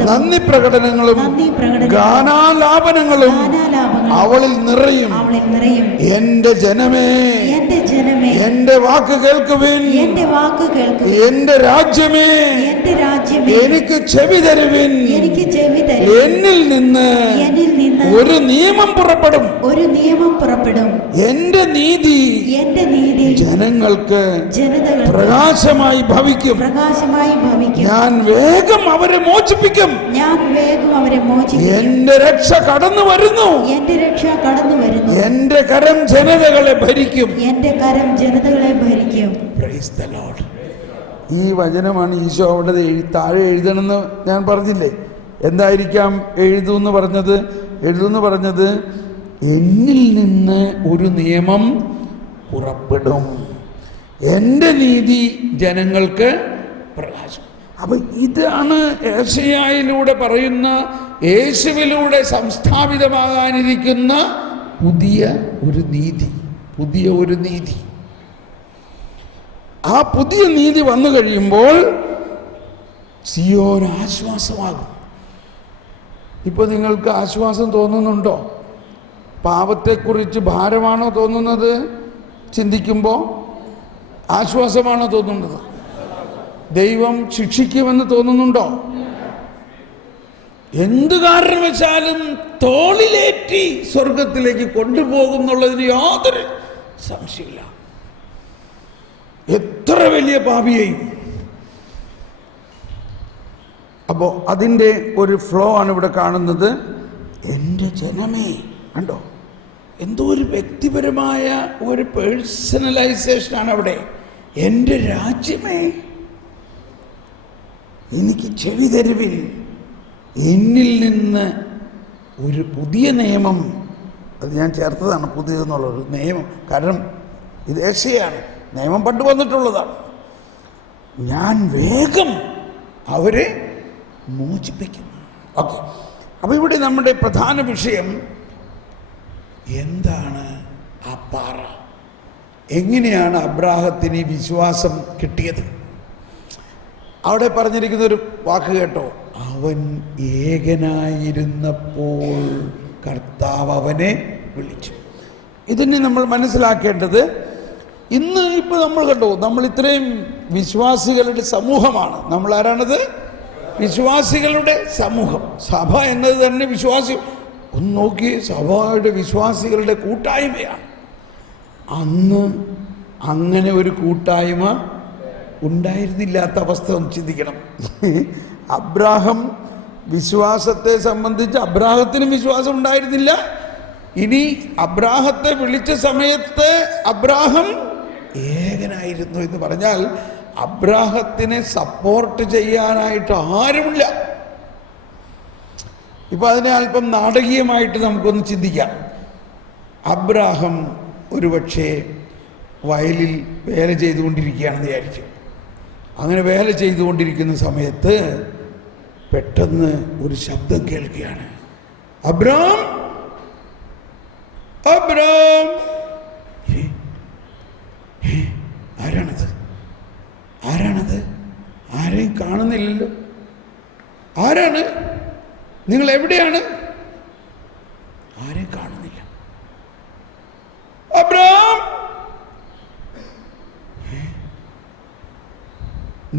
നന്ദി പ്രകടനങ്ങളും ഗാനാലാപനങ്ങളും അവളിൽ നിറയും. എന്റെ ജനമേ, എന്റെ വാക്ക് കേൾക്കുവിൻ, എന്റെ രാജ്യമേ എനിക്ക് ചെവി തരുവിൻ. എന്നിൽ നിന്ന് ഒരു നിയമം പുറപ്പെടും, എന്റെ നീതി ജനങ്ങൾക്ക് പ്രകാശമായി ഭവിക്കും. ഞാൻ വേഗം അവരെ മോചിപ്പിക്കും, എന്റെ രക്ഷ കടന്നു വരുന്നു, എന്റെ കരം ജനതകളെ ഭരിക്കും. Praise the Lord. ഈ വചനമാണ് ഈശോ അവിടെ താഴെ എഴുതണമെന്ന് ഞാൻ പറഞ്ഞില്ലേ. എന്തായിരിക്കാം എഴുതൂന്ന് പറഞ്ഞത്? എന്നിൽ നിന്ന് ഒരു നിയമം പുറപ്പെടും, എൻ്റെ നീതി ജനങ്ങൾക്ക് പ്രകാശം. അപ്പൊ ഇതാണ് ഏശയ്യായിലൂടെ പറയുന്ന, യേശുവിലൂടെ സംസ്ഥാപിതമാകാനിരിക്കുന്ന പുതിയ ഒരു നീതി. ആ പുതിയ നീതി വന്നു കഴിയുമ്പോൾ സിയോൻ ആശ്വാസമാകും. ഇപ്പോൾ നിങ്ങൾക്ക് ആശ്വാസം തോന്നുന്നുണ്ടോ? പാപത്തെക്കുറിച്ച് ഭാരമാണോ തോന്നുന്നത്? ചിന്തിക്കുമ്പോൾ ആശ്വാസമാണോ തോന്നുന്നത്? ദൈവം ശിക്ഷിക്കുമെന്ന് തോന്നുന്നുണ്ടോ? എന്തു കാരണം വെച്ചാലും തോളിലേറ്റി സ്വർഗത്തിലേക്ക് കൊണ്ടുപോകുന്നുള്ളതിന് യാതൊരു സംശയമില്ല. എത്ര വലിയ പാപിയെയും. അപ്പോൾ അതിൻ്റെ ഒരു ഫ്ലോ ആണ് ഇവിടെ കാണുന്നത്. എൻ്റെ ജനമേ, കണ്ടോ, എന്തോ ഒരു വ്യക്തിപരമായ ഒരു പേഴ്സണലൈസേഷനാണ് അവിടെ. എൻ്റെ രാജ്യമേ എനിക്ക് ചെവി തരുവിൻ, എന്നിൽ നിന്ന് ഒരു പുതിയ നിയമം. അത് ഞാൻ ചേർത്തതാണ്, പുതിയതെന്നുള്ളൊരു നിയമം. കാരണം ഇത് ഏശയാണ്, നിയമം പണ്ട് വന്നിട്ടുള്ളതാണ്. ഞാൻ വേഗം അവരെ മോചിപ്പിക്കും. ഓക്കെ, അപ്പോൾ ഇവിടെ നമ്മുടെ പ്രധാന വിഷയം എന്താണ്? ആ പാറ. എങ്ങനെയാണ് അബ്രാഹത്തിന് ഈ വിശ്വാസം കിട്ടിയത്? അവിടെ പറഞ്ഞിരിക്കുന്ന ഒരു വാക്ക് കേട്ടോ, അവൻ ഏകനായിരുന്നപ്പോൾ കർത്താവ് അവനെ വിളിച്ചു. ഇതിനെ നമ്മൾ മനസ്സിലാക്കേണ്ടത്, ഇന്ന് ഇപ്പോൾ നമ്മൾ കണ്ടോ, നമ്മൾ ഇത്രയും വിശ്വാസികളുടെ സമൂഹമാണ്. നമ്മൾ ആരാണത്? വിശ്വാസികളുടെ സമൂഹം. സഭ എന്നത് തന്നെ വിശ്വാസി. ഒന്ന് നോക്കി, സഭയുടെ വിശ്വാസികളുടെ കൂട്ടായ്മയാണ്. അന്ന് അങ്ങനെ ഒരു കൂട്ടായ്മ ഉണ്ടായിരുന്നില്ലാത്ത അവസ്ഥ ഒന്ന് ചിന്തിക്കണം. അബ്രാഹം വിശ്വാസത്തെ സംബന്ധിച്ച് അബ്രാഹത്തിനും വിശ്വാസം ഉണ്ടായിരുന്നില്ല. ഇനി അബ്രാഹത്തെ വിളിച്ച സമയത്ത് അബ്രാഹം ഏകനായിരുന്നു എന്ന് പറഞ്ഞാൽ അബ്രാഹത്തിനെ സപ്പോർട്ട് ചെയ്യാനായിട്ട് ആരുമില്ല. ഇപ്പം അതിനെ അല്പം നാടകീയമായിട്ട് നമുക്കൊന്ന് ചിന്തിക്കാം. അബ്രാഹം ഒരുപക്ഷെ വയലിൽ വേല ചെയ്തുകൊണ്ടിരിക്കുകയാണെന്ന് വിചാരിച്ചു. അങ്ങനെ വേല ചെയ്തുകൊണ്ടിരിക്കുന്ന സമയത്ത് പെട്ടെന്ന് ഒരു ശബ്ദം കേൾക്കുകയാണ്, അബ്രാം, അബ്രാം. ആരാണത്? ആരെയും കാണുന്നില്ലല്ലോ. ആരാണ്? നിങ്ങൾ എവിടെയാണ്? ആരെയും കാണുന്നില്ല. അബ്രാം,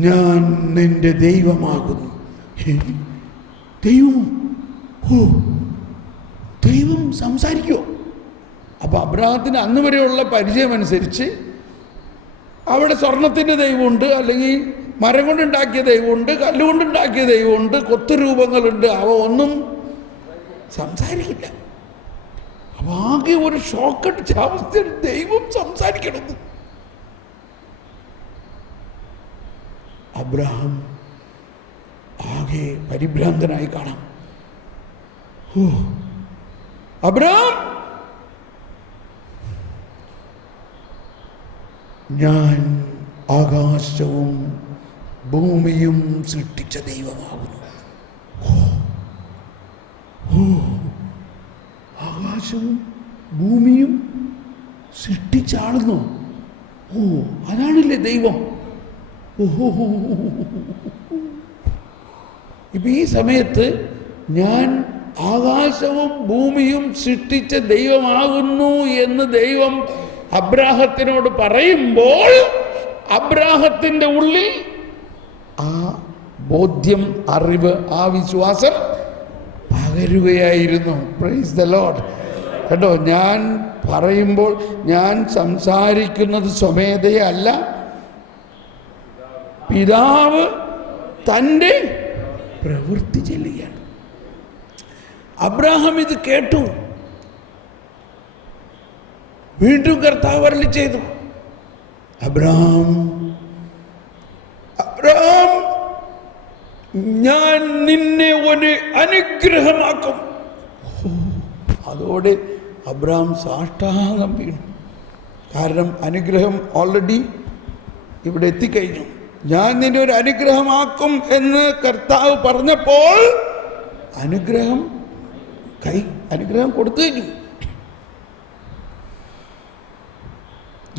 ഞാൻ നിന്റെ ദൈവമാകുന്നു. ദൈവമോ? ഓ, ദൈവം സംസാരിക്കുമോ? അപ്പോൾ അബ്രാഹത്തിന് അന്ന് വരെയുള്ള പരിചയമനുസരിച്ച് അവിടെ സ്വർണത്തിൻ്റെ ദൈവമുണ്ട്, അല്ലെങ്കിൽ മരം കൊണ്ടുണ്ടാക്കിയ ദൈവമുണ്ട്, കല്ലുകൊണ്ടുണ്ടാക്കിയ ദൈവമുണ്ട്, കൊത്തുരൂപങ്ങളുണ്ട്, അവ ഒന്നും സംസാരിക്കില്ല. അപ്പോൾ ആകെ ഒരു ഷോക്കടിച്ച അവസ്ഥയിൽ ദൈവം സംസാരിക്കണമെന്ന് അബ്രഹാം ആകെ പരിഭ്രാന്തനായി കാണാം. അബ്രഹാം, ഞാൻ ആകാശവും ഭൂമിയും സൃഷ്ടിച്ച ദൈവമാകുന്നു. ആകാശവും ഭൂമിയും സൃഷ്ടിച്ചാളുന്നു. അതാണില്ലേ ദൈവം. ഇപ്പം ഈ സമയത്ത് ഞാൻ ആകാശവും ഭൂമിയും സൃഷ്ടിച്ച ദൈവമാകുന്നു എന്ന് ദൈവം അബ്രാഹത്തിനോട് പറയുമ്പോൾ അബ്രാഹത്തിൻ്റെ ഉള്ളിൽ ആ ബോധ്യം, അറിവ്, ആ വിശ്വാസം പകരുകയായിരുന്നു. Price the Lord. കേട്ടോ, ഞാൻ പറയുമ്പോൾ ഞാൻ സംസാരിക്കുന്നത് സ്വമേധയല്ല, പിതാവ് തൻ്റെ പ്രവൃത്തി ചെല്ലുകയാണ്. അബ്രാഹാം ഇത് കേട്ടു. വീണ്ടും കർത്താവ് അരുളി ചെയ്തു, അബ്രാഹാം, അബ്രാഹാം, ഞാൻ നിന്നെ ഒരു അനുഗ്രഹമാക്കും. അതോടെ അബ്രാഹാം സാഷ്ടാംഗം വീണു. കാരണം അനുഗ്രഹം ഓൾറെഡി ഇവിടെ എത്തിക്കഴിഞ്ഞു. ഞാൻ നിന്നെ ഒരു അനുഗ്രഹമാക്കും എന്ന് കർത്താവ് പറഞ്ഞപ്പോൾ അനുഗ്രഹം കൊടുത്തു കഴിഞ്ഞു.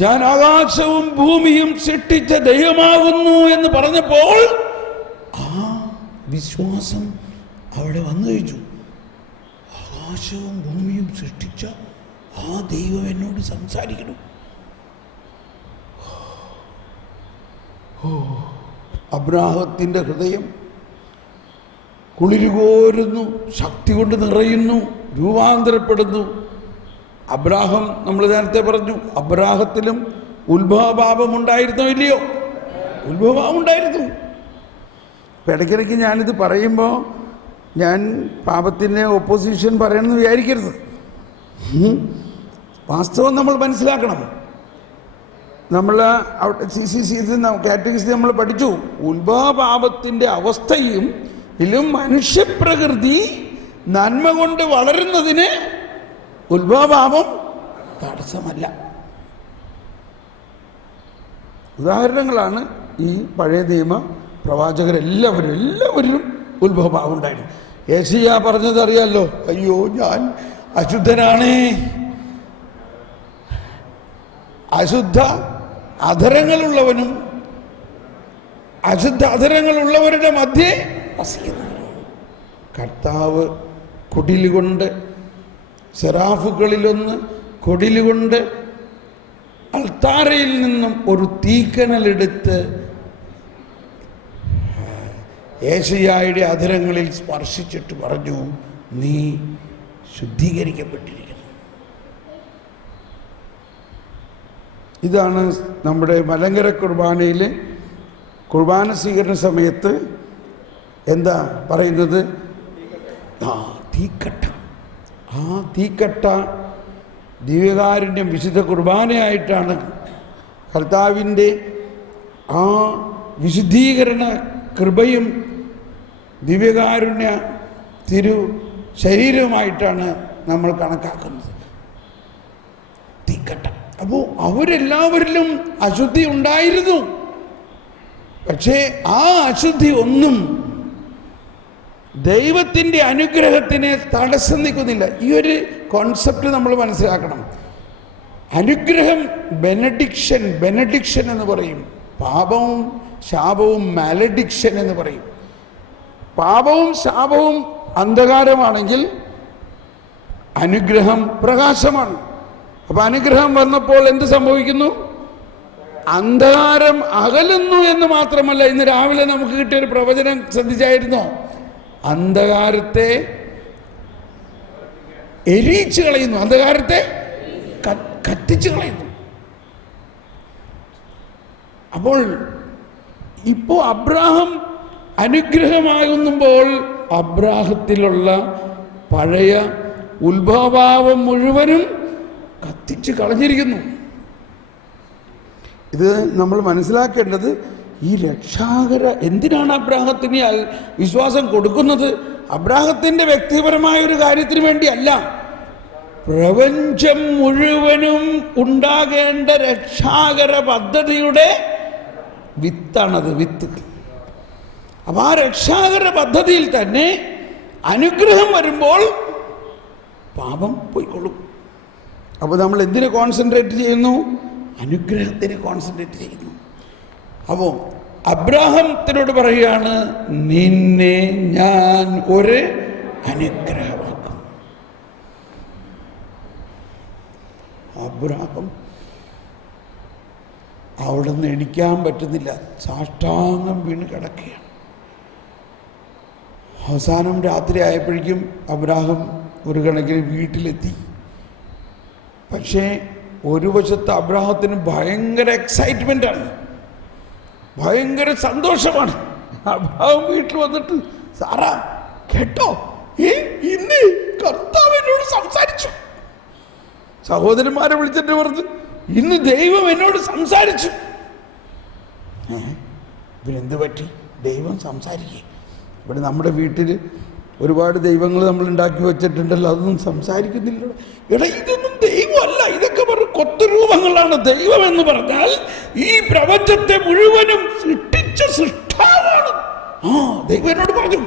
ഞാൻ ആകാശവും ഭൂമിയും സൃഷ്ടിച്ച ദൈവമാകുന്നു എന്ന് പറഞ്ഞപ്പോൾ ആ വിശ്വാസം അവിടെ വന്നു കഴിഞ്ഞു. ആകാശവും ഭൂമിയും സൃഷ്ടിച്ച ആ ദൈവം എന്നോട് സംസാരിക്കണം. അബ്രാഹത്തിൻ്റെ ഹൃദയം കുളിരുകോരുന്നു, ശക്തി കൊണ്ട് നിറയുന്നു, രൂപാന്തരപ്പെടുന്നു. അബ്രാഹം, നമ്മൾ നേരത്തെ പറഞ്ഞു, അബ്രാഹത്തിലും ഉത്ഭവഭാവം ഉണ്ടായിരുന്നോ ഇല്ലയോ? ഉത്ഭവഭാവം ഉണ്ടായിരുന്നു. ഇപ്പം ഇടയ്ക്കിടയ്ക്ക് ഞാനിത് പറയുമ്പോൾ ഞാൻ പാപത്തിൻ്റെ ഒപ്പോസിഷൻ പറയണമെന്ന് വിചാരിക്കരുത്. വാസ്തവം നമ്മൾ മനസ്സിലാക്കണം. നമ്മൾ അവിടെ CCC കാറ്റഗറിസ് നമ്മൾ പഠിച്ചു. ഉത്ഭവപാപത്തിൻ്റെ അവസ്ഥയും ഇതിലും മനുഷ്യപ്രകൃതി നന്മ കൊണ്ട് വളരുന്നതിന് ഉത്ഭവപാപം തടസ്സമല്ല. ഉദാഹരണങ്ങളാണ് ഈ പഴയ നിയമ പ്രവാചകരെല്ലാവരും ഉത്ഭവപാപം ഉണ്ടായിരുന്നു. യേശയ്യാ പറഞ്ഞത് അറിയാമല്ലോ, അയ്യോ ഞാൻ അശുദ്ധനാണേ, അശുദ്ധ അധരങ്ങളുള്ളവനും അശുദ്ധ അധരങ്ങളുള്ളവരുടെ മധ്യേ വസിക്കുന്നവനും. കർത്താവ് കുടിലുകൊണ്ട്, സെറാഫുകളിലൊന്ന് കുടിലുകൊണ്ട് അൾത്താരയിൽ നിന്നും ഒരു തീക്കനലെടുത്ത് യേശയ്യായുടെ അധരങ്ങളിൽ സ്പർശിച്ചിട്ട് പറഞ്ഞു, നീ ശുദ്ധീകരിക്കപ്പെട്ടിരിക്കുന്നു. ഇതാണ് നമ്മുടെ മലങ്കര കുർബാനയിൽ കുർബാന സ്വീകരണ സമയത്ത് എന്താ പറയുന്നത്? തീക്കട്ട. ആ തീക്കട്ട ദിവ്യകാരുണ്യം വിശുദ്ധ കുർബാനയായിട്ടാണ് കർത്താവിൻ്റെ ആ വിശുദ്ധീകരണ കൃപയും ദിവ്യകാരുണ്യ തിരു ശരീരവുമായിട്ടാണ് നമ്മൾ കണക്കാക്കുന്നത്. തീക്കട്ട. അപ്പോൾ അവരെല്ലാവരിലും അശുദ്ധി ഉണ്ടായിരുന്നു. പക്ഷേ ആ അശുദ്ധി ഒന്നും ദൈവത്തിൻ്റെ അനുഗ്രഹത്തിന് തടസ്സം നിൽക്കുന്നില്ല. ഈ ഒരു കോൺസെപ്റ്റ് നമ്മൾ മനസ്സിലാക്കണം. അനുഗ്രഹം ബെനഡിക്ഷൻ എന്ന് പറയും. പാപവും ശാപവും മാലഡിക്ഷൻ എന്ന് പറയും. പാപവും ശാപവും അന്ധകാരമാണെങ്കിൽ അനുഗ്രഹം പ്രകാശമാണ്. അപ്പൊ അനുഗ്രഹം വന്നപ്പോൾ എന്ത് സംഭവിക്കുന്നു? അന്ധകാരം അകലുന്നു എന്ന് മാത്രമല്ല, ഇന്ന് രാവിലെ നമുക്ക് കിട്ടിയ ഒരു പ്രവചനം ശ്രദ്ധിച്ചായിരുന്നോ? അന്ധകാരത്തെ എരിയിച്ചു കളയുന്നു. അന്ധകാരത്തെ കത്തിച്ചു കളയുന്നു. അപ്പോൾ ഇപ്പോൾ അബ്രാഹം അനുഗ്രഹമാകുമ്പോൾ അബ്രാഹത്തിലുള്ള പഴയ ഉത്ഭവഭാവം മുഴുവനും കത്തിച്ച് കളഞ്ഞിരിക്കുന്നു. ഇത് നമ്മൾ മനസ്സിലാക്കേണ്ടത്, ഈ രക്ഷാകര എന്തിനാണ് അബ്രാഹത്തിന് വിശ്വാസം കൊടുക്കുന്നത്? അബ്രാഹത്തിൻ്റെ വ്യക്തിപരമായ ഒരു കാര്യത്തിന് വേണ്ടിയല്ല, പ്രപഞ്ചം മുഴുവനും ഉണ്ടാകേണ്ട രക്ഷാകര പദ്ധതിയുടെ വിത്താണത്, വിത്ത്. അപ്പം ആ രക്ഷാകര പദ്ധതിയിൽ തന്നെ അനുഗ്രഹം വരുമ്പോൾ പാപം പോയിക്കൊള്ളും. അപ്പോൾ നമ്മൾ എന്തിനെ കോൺസെൻട്രേറ്റ് ചെയ്യുന്നു? അനുഗ്രഹത്തിനെ കോൺസെൻട്രേറ്റ് ചെയ്യുന്നു. അപ്പോൾ അബ്രാഹത്തിനോട് പറയുകയാണ്, നിന്നെ ഞാൻ ഒരു അനുഗ്രഹമാക്കും. അബ്രാഹം അവിടെ നിന്ന് എണിക്കാൻ പറ്റുന്നില്ല, സാഷ്ടാംഗം വീണ് കിടക്കുകയാണ്. അവസാനം രാത്രി ആയപ്പോഴേക്കും അബ്രാഹം ഒരു കണക്കിന് വീട്ടിലെത്തി. പക്ഷേ ഒരു വശത്ത് അബ്രാഹത്തിന് ഭയങ്കര എക്സൈറ്റ്മെൻ്റാണ്, ഭയങ്കര സന്തോഷമാണ്. അബ്രാഹം വീട്ടിൽ വന്നിട്ട്, സാറാ കേട്ടോ, ഇന്ന് കർത്താവ് എന്നോട് സംസാരിച്ചു. സഹോദരന്മാരെ വിളിച്ചിട്ട് പറഞ്ഞു, ഇന്ന് ദൈവം എന്നോട് സംസാരിച്ചു. ഇവരെന്ത് പറ്റി? ദൈവം സംസാരിക്കുക. ഇവിടെ നമ്മുടെ വീട്ടിൽ ഒരുപാട് ദൈവങ്ങൾ നമ്മൾ ഉണ്ടാക്കി വെച്ചിട്ടുണ്ടല്ലോ, അതൊന്നും സംസാരിക്കുന്നില്ല. എടാ, ഇതൊന്നും ദൈവമല്ല, ഇതൊക്കെ വെറും കൊത്തുരൂപങ്ങളാണ്. ദൈവം എന്ന് പറഞ്ഞാൽ ഈ പ്രപഞ്ചത്തെ മുഴുവനും സൃഷ്ടിച്ച സൃഷ്ടാവാണ്. ദൈവം എന്നോട് പറഞ്ഞു.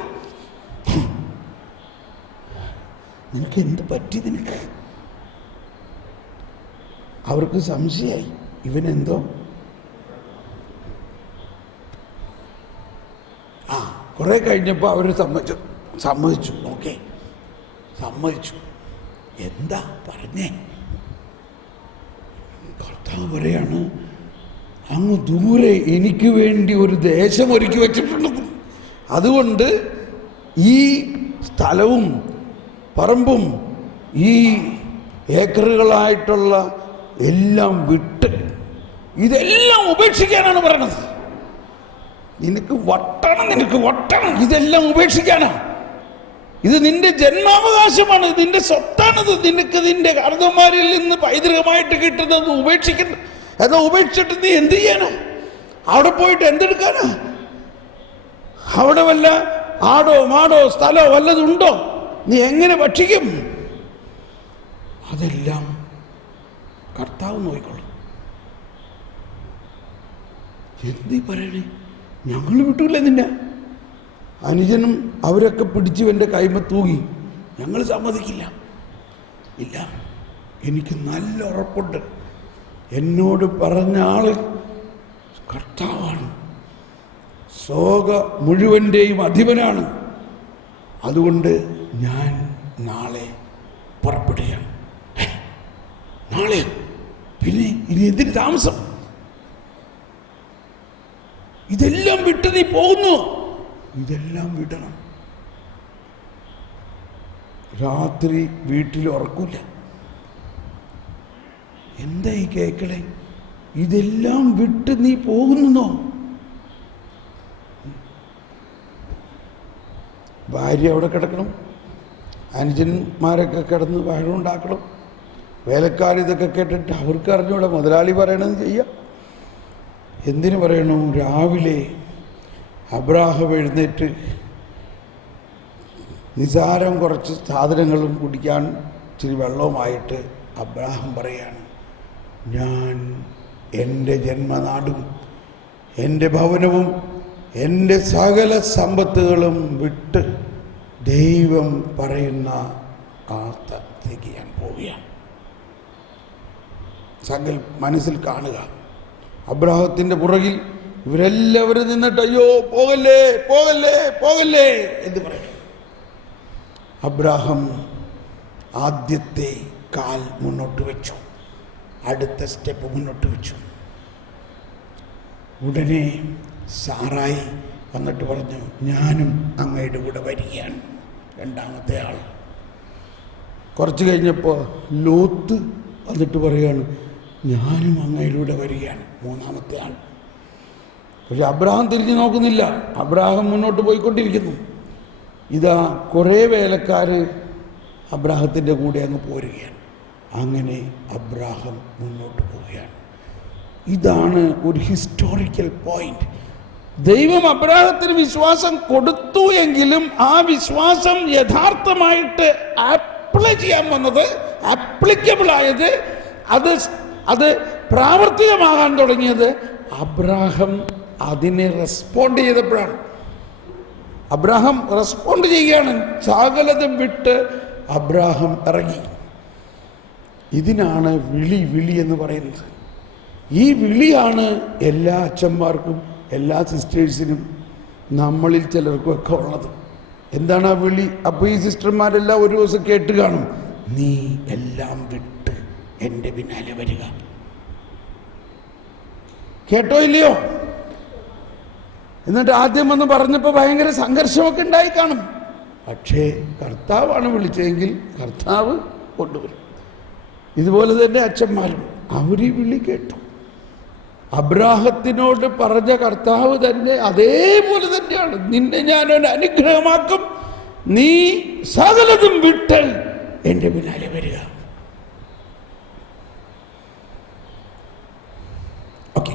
നിനക്ക് എന്ത് പറ്റി? നിനക്ക്? അവർക്ക് സംശയമായി, ഇവനെന്തോ കുറെ കഴിഞ്ഞപ്പോൾ അവർ സമ്മതിച്ചു. ഓക്കെ, സമ്മതിച്ചു. എന്താ പറഞ്ഞേ? കർത്താവ് പറയാണ്, അങ്ങ് ദൂരെ എനിക്ക് വേണ്ടി ഒരു ദേശം ഒരുക്കി വച്ചിട്ടുണ്ടെന്ന്. അതുകൊണ്ട് ഈ സ്ഥലവും പറമ്പും ഈ ഏക്കറുകളായിട്ടുള്ള എല്ലാം വിട്ട് ഇതെല്ലാം ഉപേക്ഷിക്കാനാണ് പറയണത്. നിനക്ക് വട്ടണം, ഇതെല്ലാം ഉപേക്ഷിക്കാനാ. ഇത് നിന്റെ ജന്മാവകാശമാണ്, നിന്റെ സ്വത്താണിത്. നിനക്ക് നിന്റെ കാരണന്മാരിൽ നിന്ന് പൈതൃകമായിട്ട് കിട്ടുന്നത് ഉപേക്ഷിക്കണ്ട. എന്നാ ഉപേക്ഷിച്ചിട്ട് നീ എന്ത് ചെയ്യാനാ? അവിടെ പോയിട്ട് എന്തെടുക്കാനാ? അവിടെ വല്ല ആടോ മാടോ സ്ഥലോ വല്ലതുണ്ടോ? നീ എങ്ങനെ ഭക്ഷിക്കും? അതെല്ലാം കർത്താവ് നോക്കിക്കൊള്ളും. എന്ത് പറയണേ? ഞങ്ങൾ വിട്ടൂല നിന്നെ. അനുജനും അവരൊക്കെ പിടിച്ചു എൻ്റെ കൈമ തൂങ്ങി. ഞങ്ങൾ സമ്മതിക്കില്ല. ഇല്ല, എനിക്ക് നല്ല ഉറപ്പുണ്ട്, എന്നോട് പറഞ്ഞ ആള് കർത്താവാണ്, ശോക മുഴുവൻ്റെയും അധിപനാണ്. അതുകൊണ്ട് ഞാൻ നാളെ പുറപ്പെടുകയാണ്. നാളെ? പിന്നെ ഇനി എന്തിന് താമസം? ഇതെല്ലാം വിട്ട് നീ പോകുന്നു. ഇതെല്ലാം വിടണം. രാത്രി വീട്ടിൽ ഉറക്കില്ല. എന്താ ഈ കേക്കണേ? ഇതെല്ലാം വിട്ട് നീ പോകുന്നോ? ഭാര്യ അവിടെ കിടക്കണം, അനുജന്മാരൊക്കെ കിടന്ന് വഴക്കുണ്ടാക്കണം, വേലക്കാർ ഇതൊക്കെ കേട്ടിട്ട് അവർക്ക് അറിഞ്ഞൂടെ മുതലാളി പറയണമെന്ന് ചെയ്യാം. എന്തിനു പറയണു? രാവിലെ അബ്രാഹം എഴുന്നേറ്റ് നിസാരം കുറച്ച് സാധനങ്ങളും കുടിക്കാൻ ഇച്ചിരി വെള്ളവുമായിട്ട് അബ്രാഹം പറയാണ്, ഞാൻ എൻ്റെ ജന്മനാടും എൻ്റെ ഭവനവും എൻ്റെ സകല സമ്പത്തുകളും വിട്ട് ദൈവം പറയുന്ന ആ സ്ഥലത്തേക്ക് ഞാൻ പോവുകയാണ്. മനസ്സിൽ കാണുക, അബ്രാഹത്തിൻ്റെ പുറകിൽ ഇവരെല്ലാവരും നിന്നിട്ട് അയ്യോ പോകല്ലേ പോകല്ലേ പോകല്ലേ എന്ന് പറയും. അബ്രാഹം ആദ്യത്തെ കാൽ മുന്നോട്ട് വെച്ചു, അടുത്ത സ്റ്റെപ്പ് മുന്നോട്ട് വെച്ചു. ഉടനെ സാറായി വന്നിട്ട് പറഞ്ഞു, ഞാനും അങ്ങയുടെ കൂടെ വരികയാണ്. രണ്ടാമത്തെ ആൾ. കുറച്ച് കഴിഞ്ഞപ്പോൾ ലോത്ത് എന്നിട്ട് പറയുകയാണ്, ഞാനും അങ്ങയിലൂടെ വരികയാണ്, മൂന്നാമത്തെ ആൾ. പക്ഷെ അബ്രാഹാം തിരിഞ്ഞു നോക്കുന്നില്ല. അബ്രാഹാം മുന്നോട്ട് പോയിക്കൊണ്ടിരിക്കുന്നു. ഇതാ കുറേ വേലക്കാർ അബ്രാഹത്തിൻ്റെ കൂടെ അങ്ങ് പോരുകയാണ്. അങ്ങനെ അബ്രാഹാം മുന്നോട്ട് പോവുകയാണ്. ഇതാണ് ഒരു ഹിസ്റ്റോറിക്കൽ പോയിന്റ്. ദൈവം അബ്രാഹത്തിന് വിശ്വാസം കൊടുത്തു എങ്കിലും ആ വിശ്വാസം യഥാർത്ഥമായിട്ട് അപ്ലൈ ചെയ്യാൻ വന്നത്, ആപ്ലിക്കബിൾ ആയത്, അത് പ്രാവർത്തികമാകാൻ തുടങ്ങിയത് അബ്രാഹാം അതിനെ റെസ്പോണ്ട് ചെയ്തപ്പോഴാണ്. അബ്രാഹാം റെസ്പോണ്ട് ചെയ്യുകയാണ്. സകലതും വിട്ട് അബ്രാഹാം ഇറങ്ങി. ഇതിനാണ് വിളി എന്ന് പറയുന്നത്. ഈ വിളിയാണ് എല്ലാ അച്ഛന്മാർക്കും എല്ലാ സിസ്റ്റേഴ്സിനും നമ്മളിൽ ചിലർക്കും ഒക്കെ ഉള്ളത്. എന്താണ് ആ വിളി? അപ്പോൾ ഈ സിസ്റ്റർമാരെല്ലാം ഒരു ദിവസം കേട്ട് കാണും, നീ എല്ലാം വിട്ട് എൻ്റെ പിന്നാലെ വരിക. കേട്ടോ ഇല്ലയോ? എന്നിട്ട് ആദ്യം വന്ന് പറഞ്ഞപ്പോൾ ഭയങ്കര സംഘർഷമൊക്കെ ഉണ്ടായി കാണും. പക്ഷേ കർത്താവാണ് വിളിച്ചതെങ്കിൽ കർത്താവ് കൊണ്ടുവരും. ഇതുപോലെ തന്നെ അച്ഛന്മാരും അവർ ഈ വിളി കേട്ടു. അബ്രാഹത്തിനോട് പറഞ്ഞ കർത്താവ് തന്നെ അതേപോലെ തന്നെയാണ്, നിന്നെ ഞാനൊരു അനുഗ്രഹമാക്കും, നീ സകലതും വിട്ട് എൻ്റെ പിന്നാലെ വരിക. ഓക്കെ,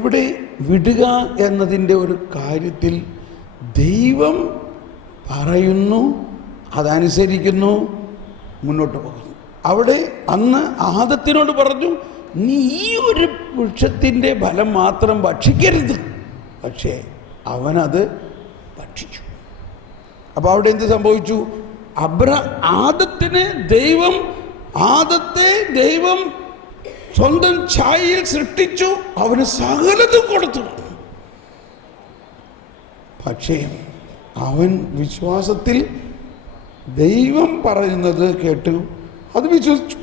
ഇവിടെ വിടുക എന്നതിൻ്റെ ഒരു കാര്യത്തിൽ ദൈവം പറയുന്നു, അതനുസരിക്കുന്നു, മുന്നോട്ട് പോകുന്നു. അവിടെ അന്ന് ആദത്തിനോട് പറഞ്ഞു, നീ ഈ ഒരു വൃക്ഷത്തിൻ്റെ ഫലം മാത്രം ഭക്ഷിക്കരുത്. പക്ഷേ അവനത് ഭക്ഷിച്ചു. അപ്പോൾ അവിടെ എന്ത് സംഭവിച്ചു? ആദത്തെ ദൈവം സ്വന്തം ഛായയിൽ സൃഷ്ടിച്ചു, അവന് സകലതും കൊടുത്തു. പക്ഷേ അവൻ വിശ്വാസത്തിൽ ദൈവം പറയുന്നത് കേട്ടു, അത് വിശ്വസിച്ചു.